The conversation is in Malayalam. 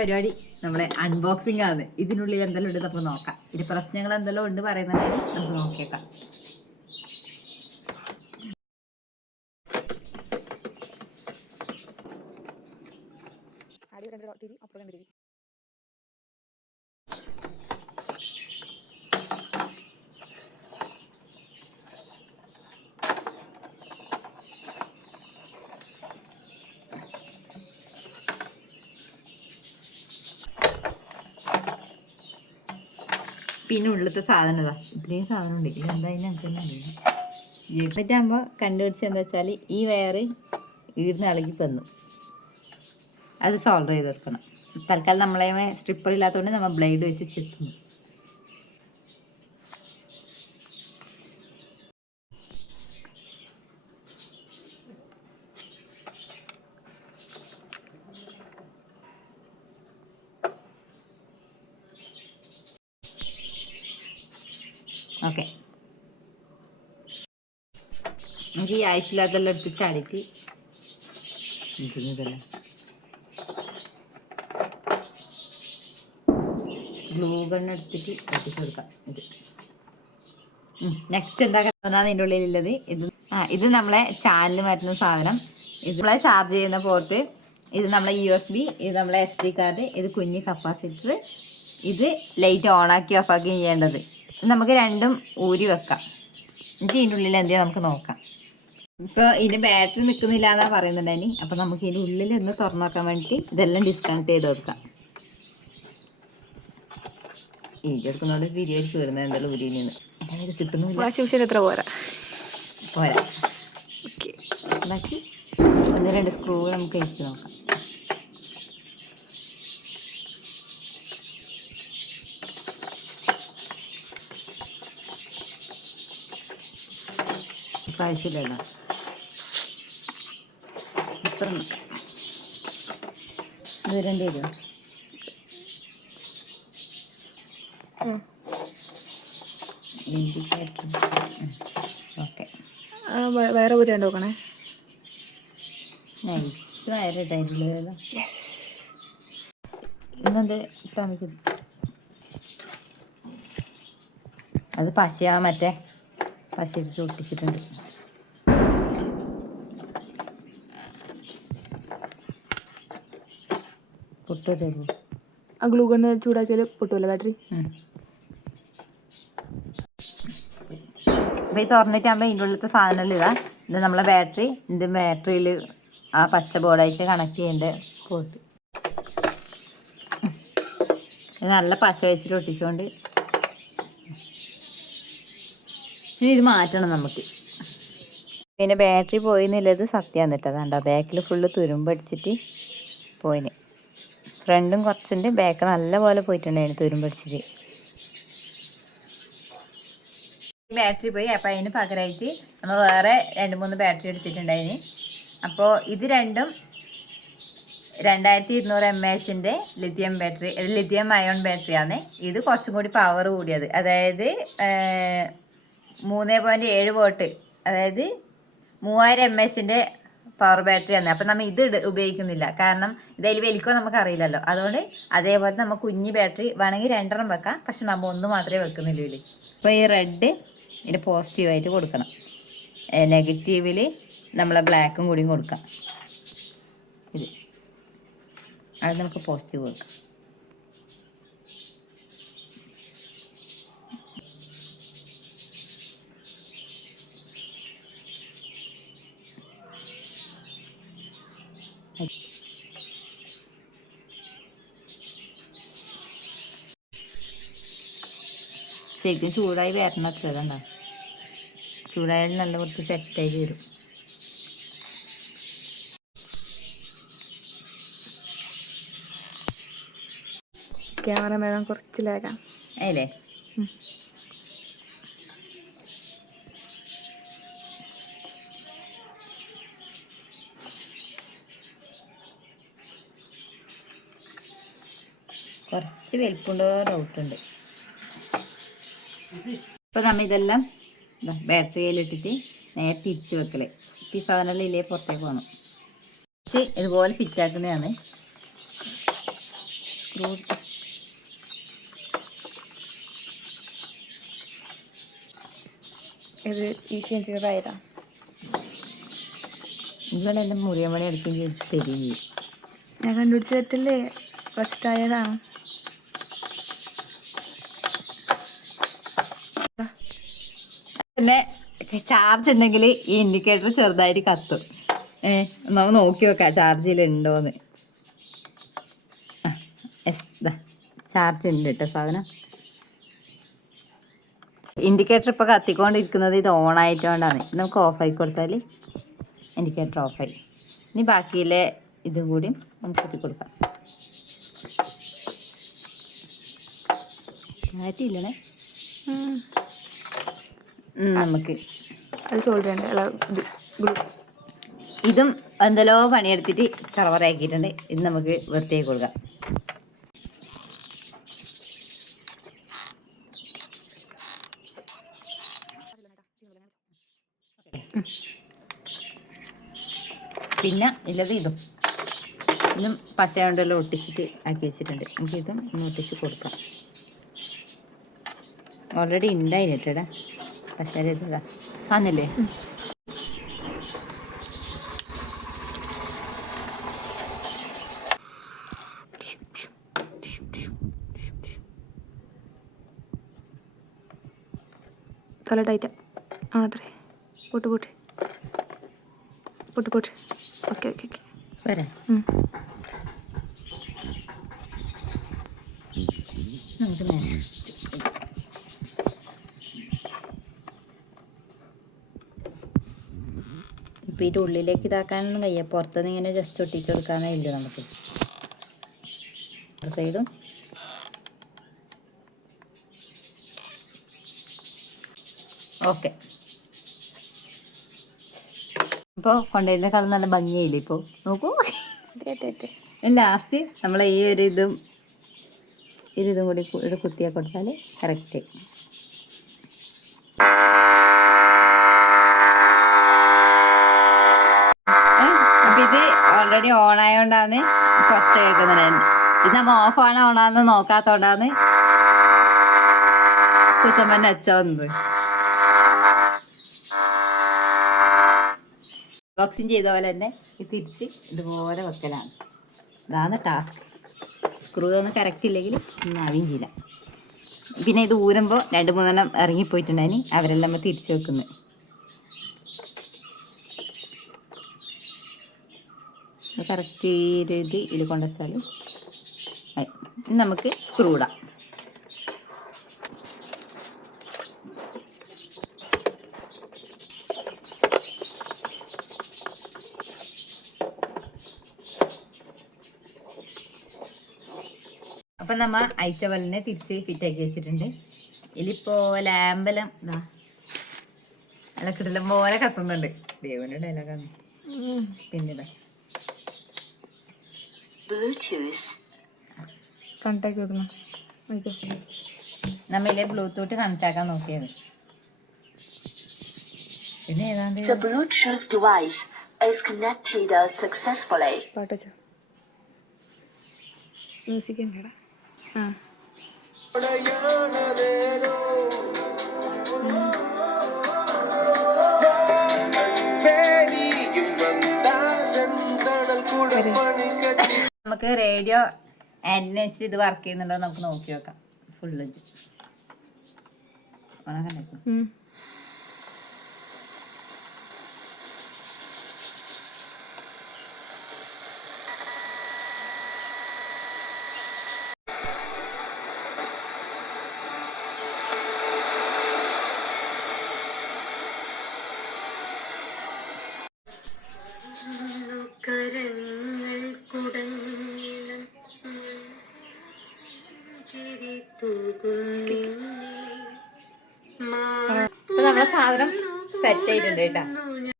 പരിപാടി നമ്മളെ അൺബോക്സിംഗ് ആണ്. ഇതിനുള്ളിൽ എന്തെല്ലാം ഉണ്ട് നമുക്ക് നോക്കാം. ഇതിന് പ്രശ്നങ്ങൾ എന്തെല്ലാം ഉണ്ട് പറയുന്നുണ്ടെങ്കിൽ നമുക്ക് നോക്കിയേക്കാം. പിന്നെ ഉള്ളത്തെ സാധനം ഇതാ, ഇത്രയും സാധനം ഉണ്ടെങ്കിൽ എന്തായാലും നമുക്ക് തന്നെ അറിയാം. എന്നിട്ടാകുമ്പോൾ കണ്ടുപിടിച്ചത് എന്താ വെച്ചാൽ ഈ വയറ് ഈടുന്ന് ഇളകി തന്നു, അത് സോൾവ് ചെയ്ത് കൊടുക്കണം. തൽക്കാലം നമ്മളെ സ്ട്രിപ്പർ ഇല്ലാത്തതുകൊണ്ട് നമ്മൾ ബ്ലേഡ് വെച്ച് ചെത്തുന്നു. ഓക്കെ, നമുക്ക് ഈ ആവശ്യമില്ലാത്തെല്ലാം എടുത്ത് ചാടിയിട്ട് ഇതല്ലേ ഗ്ലൂ ഗണ്ണ് എടുത്തിട്ട് ഒട്ടിച്ച് കൊടുക്കാം. ഇത് നെക്സ്റ്റ് എന്താക്കാന്നാണ് ഇതിൻ്റെ ഉള്ളിലുള്ളത്. ഇത് നമ്മളെ ചാനൽ മാറ്റുന്ന സാധനം, ഇത് നമ്മളെ ചാർജ് ചെയ്യുന്ന പോർട്ട്, ഇത് നമ്മളെ USB, ഇത് നമ്മളെ SD കാർഡ്, ഇത് കുഞ്ഞ് കപ്പാസിറ്റർ, ഇത് ലൈറ്റ് ഓണാക്കി ഓഫാക്കി ചെയ്യേണ്ടത്. നമുക്ക് രണ്ടും ഊരി വെക്കാം. എന്നിട്ട് ഇതിൻ്റെ ഉള്ളിൽ എന്തെങ്കിലും നമുക്ക് നോക്കാം. ഇപ്പോൾ ഇതിൻ്റെ ബാറ്ററി നിൽക്കുന്നില്ല എന്നാണ് പറയുന്നുണ്ടായി. അപ്പോൾ നമുക്ക് ഇതിൻ്റെ ഉള്ളിൽ ഒന്ന് തുറന്നു നോക്കാൻ വേണ്ടിയിട്ട് ഇതെല്ലാം ഡിസ്കണക്ട് ചെയ്ത് കൊടുക്കാം. എനിക്ക് എടുക്കുന്നതുകൊണ്ട് തിരിയായിരിക്കും വരുന്നത് എന്തെല്ലാം ഊരിയിൽ നിന്ന്. ഇത് കിട്ടുന്നില്ല, എത്ര പോരാ പോരാ. ഓക്കെ, ബാക്കി 1-2 സ്ക്രൂ നമുക്ക് വെച്ച് നോക്കാം. ആവശ്യമില്ലല്ലോ, ഇത്ര ദൂരം തരുമോ? ഓക്കെ, വേറെ ഊരാണ്ട് നോക്കണേ. നൈസ് വയറ് ഇട്ടായിട്ടില്ലല്ലോ. ഇന്നെന്ത് ഇപ്പം നമുക്ക് അത് പശയാ, മറ്റേ പശ എടുത്ത് ഒട്ടിച്ചിട്ടുണ്ട്. പൊട്ടു ആ ഗ്ലൂ ഗണ്ണ് ചൂടാക്കിയാൽ പൊട്ടുമല്ലോ ബാറ്ററി. അപ്പോൾ ഈ തുറന്നിട്ടാകുമ്പോൾ ഇതിൻ്റെ ഉള്ളിലത്തെ സാധനമല്ല ഇതാ. ഇത് നമ്മളെ ബാറ്ററി, ഇത് ബാറ്ററിയിൽ ആ പച്ച ബോർഡായിട്ട് കണക്ട് ചെയ്യേണ്ട പോട്ട്. ഇത് നല്ല പശ വെച്ചിട്ട് ഒട്ടിച്ചുകൊണ്ട് ഇനി ഇത് മാറ്റണം നമുക്ക്. പിന്നെ ബാറ്ററി പോയിന്നില്ലത് സത്യം കേട്ടോ. അതാണ്ടോ ബാക്കിൽ ഫുള്ള് തുരുമ്പടിച്ചിട്ട് പോയിന്. ഫ്രണ്ടും കുറച്ചുണ്ട്, ബാക്ക് നല്ലപോലെ പോയിട്ടുണ്ടായിരുന്നു തുരുമ്പടിച്ചിട്ട്. ബാറ്ററി പോയി. അപ്പോൾ അതിന് പകരമായിട്ട് നമ്മൾ വേറെ 2-3 ബാറ്ററി എടുത്തിട്ടുണ്ടായിന്. അപ്പോൾ ഇത് രണ്ടും 2200 mAh lithium battery, lithium ion ബാറ്ററിയാണ്. ഇത് കുറച്ചും കൂടി പവർ കൂടിയത്, അതായത് 3.7 വോൾട്ട്, അതായത് 3000 mAh പവർ ബാറ്ററിയാണ്. അപ്പം നമ്മൾ ഇത് ഉപയോഗിക്കുന്നില്ല, കാരണം ഇതിൽ വലിക്കോ നമുക്ക് അറിയില്ലല്ലോ. അതുകൊണ്ട് അതേപോലെ നമ്മൾ കുഞ്ഞ് ബാറ്ററി വേണമെങ്കിൽ 2 വെക്കാം, പക്ഷെ നമ്മൾ 1 മാത്രമേ വെക്കുന്നില്ല. അപ്പോൾ ഈ റെഡ് ഇതിന് പോസിറ്റീവായിട്ട് കൊടുക്കണം, നെഗറ്റീവിൽ നമ്മളെ ബ്ലാക്കും കൂടിയും കൊടുക്കാം. ഇത് അത് നമുക്ക് പോസിറ്റീവ് കൊടുക്കാം. ശരിക്കും ചൂടായി വരണത്ര ഇതുണ്ടോ, ചൂടായാലും നല്ല കുറച്ച് സെറ്റായി വരും. ക്യാമറ കുറച്ച് ലാഗാണ് അല്ലേ? കുറച്ച് വലിപ്പുണ്ടോ ഡൗട്ടുണ്ട്. ഇപ്പോൾ നമ്മൾ ഇതെല്ലാം ബാറ്ററിയിലിട്ടിട്ട് നേരെ തിരിച്ച് വെക്കല്. ഈ സാധനമെല്ലാം ഇല്ലേ പുറത്തേക്ക് പോകണം. ഇതുപോലെ ഫിറ്റാക്കുന്നതാണ്. സ്ക്രൂ ഇത് ഈസി ചെറുതായതാ. ഇവിടെ എല്ലാം മുറിയ മണി എടുക്കുകയും ചെയ്ത് തരികയും ചെയ്യും. ഞാൻ കണ്ടുപിടിച്ച തെറ്റല്ലേ, ഫസ്റ്റ് ആയതാണ്. പിന്നെ ചാർജ് ഉണ്ടെങ്കിൽ ഈ ഇൻഡിക്കേറ്റർ ചെറുതായിട്ട് കത്തും. നമുക്ക് നോക്കി വെക്കാം ചാർജിലുണ്ടോന്ന്. ചാർജ് ഉണ്ട് കേട്ടോ സാധനം. ഇൻഡിക്കേറ്റർ ഇപ്പോൾ കത്തിക്കൊണ്ടിരിക്കുന്നത് ഇത് ഓൺ ആയിട്ടുകൊണ്ടാണ്. നമുക്ക് ഓഫായി കൊടുത്താൽ ഇൻഡിക്കേറ്റർ ഓഫായി. ഇനി ബാക്കിയിലെ ഇതും കൂടി നമുക്ക് കത്തി കൊടുക്കാം. ആയിട്ടില്ലേ നമുക്ക് അത് സോൾവ് ഇതും എന്തെല്ലോ പണിയെടുത്തിട്ട് സർവറാക്കിയിട്ടുണ്ട്. ഇത് നമുക്ക് വൃത്തിയാക്കി കൊടുക്കാം. പിന്നെ ഉള്ളത് ഇതും പശ കൊണ്ടെല്ലാം ഒട്ടിച്ചിട്ട് ആക്കി വെച്ചിട്ടുണ്ട്. നമുക്ക് ഇതും ഒന്ന് ഒട്ടിച്ച് കൊടുക്കാം. ഓൾറെഡി ഉണ്ടായിട്ടാ പശ ഇതാ കാണുന്നില്ലേ? തല ടൈറ്റ് ആണത്രേ. പൊട്ട് പൊട്ട് പൊട്ട് പൊട്ട്. ഓക്കെ ഓക്കെ ഓക്കെ പോരെ. നമുക്ക് ഇപ്പം ഇതിൻ്റെ ഉള്ളിലേക്ക് ഇതാക്കാനൊന്നും കഴിയ. പുറത്തുനിന്ന് ഇങ്ങനെ ജസ്റ്റ് ഒട്ടിച്ച് കൊടുക്കാനേ ഇല്ല നമുക്ക്. സൈഡും ഓക്കെ. ഇപ്പോൾ കൊണ്ടുവരുന്ന കളർ നല്ല ഭംഗിയായില്ലേ? ഇപ്പോൾ നോക്കൂ. ലാസ്റ്റ് നമ്മൾ ഈ ഒരു ഇതും കൂടി ഇവിടെ കുത്തിയാൽ കൊടുത്താൽ കറക്റ്റ്. അപ്പം ഇത് ഓൾറെഡി ഓൺ ആയതുകൊണ്ടാണ് ഇപ്പോൾ ഒച്ച കേൾക്കുന്നത്. ഇത് നമ്മൾ ഓഫ് ആണോ ഓണാന്ന് നോക്കാത്തതുകൊണ്ടാണ് കുത്തമ്മന്നെ ഒച്ച വന്നത്. ബോക്സിങ് ചെയ്ത പോലെ തന്നെ ഇത് തിരിച്ച് ഇതുപോലെ വെക്കലാണ്. ഇതാണ് ടാസ്ക്. സ്ക്രൂ ഒന്നും കറക്റ്റ് ഇല്ലെങ്കിൽ ഒന്നും ആവുകയും ചെയ്യില്ല. പിന്നെ ഇത് ഊരുമ്പോൾ 2-3 ഇറങ്ങിപ്പോയിട്ടുണ്ടായിന്, അവരെല്ലാം നമ്മൾ തിരിച്ച് വെക്കുന്നത്. കറക്റ്റ് രീതി ഇതിൽ കൊണ്ടുവച്ചാൽ നമുക്ക് സ്ക്രൂ ഇടാം. അപ്പം നമ്മൾ അയച്ച പോലെ തിരിച്ച് ഫിറ്റാക്കി വെച്ചിട്ടുണ്ട്. ഇതിലിപ്പോൾ ലാമ്പെല്ലാം ഇതാ നല്ല കിടലം പോലെ കത്തുന്നുണ്ട്. ദേവന്റെ ഡയലോഗാണ്. പിന്നെ കണക്റ്റാക്കി വെക്കണം. നമ്മിലെ ബ്ലൂടൂത്ത് കണക്റ്റ് ആക്കാൻ നോക്കിയത്. പിന്നെ ഏതാണ്ട് പാട്ട് വെച്ചോ. മ്യൂസിക് ഉണ്ടടാ. ആ നമുക്ക് റേഡിയോ അന്വേഷിച്ച് ഇത് വർക്ക് ചെയ്യുന്നുണ്ടോ നമുക്ക് നോക്കി നോക്കാം. ഫുള്ള് ഇപ്പൊ നമ്മളെ സാധനം സെറ്റ് ആയിട്ടുണ്ട് കേട്ടാ.